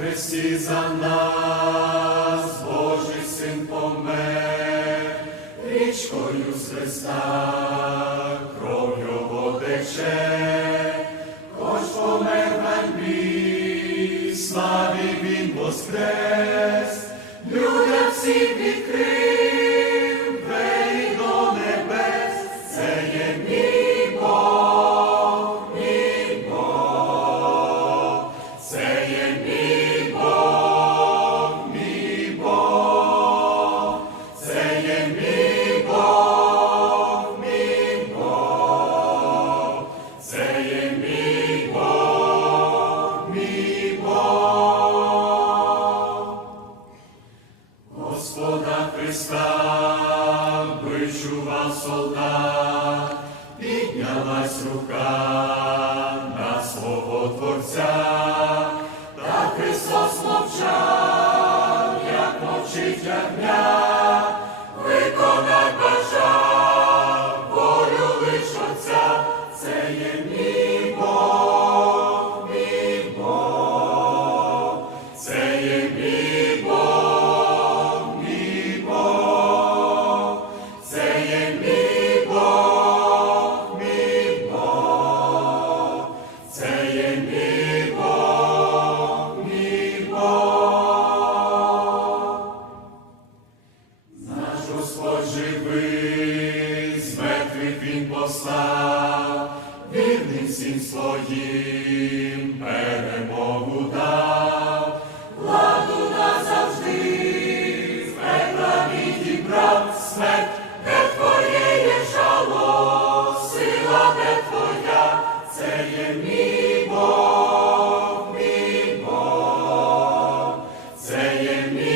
хресті за нас, Божий син помер, річкою з Христа, кров його тече, хоч помер в ганьбі, славі він воскрес, людям всім відкрив, Христа, вичував солдат, піднялась рука на свого Творця, та Христос мовчав, як мовчить ягня. Господь живий, з мертвих він постав, вірним всім своїм перемогу дав, владу назавжди, в пекла відібрав смерть, де твоє є жало, сила де твоя, це є мій Бог, мій Бог, це є мій.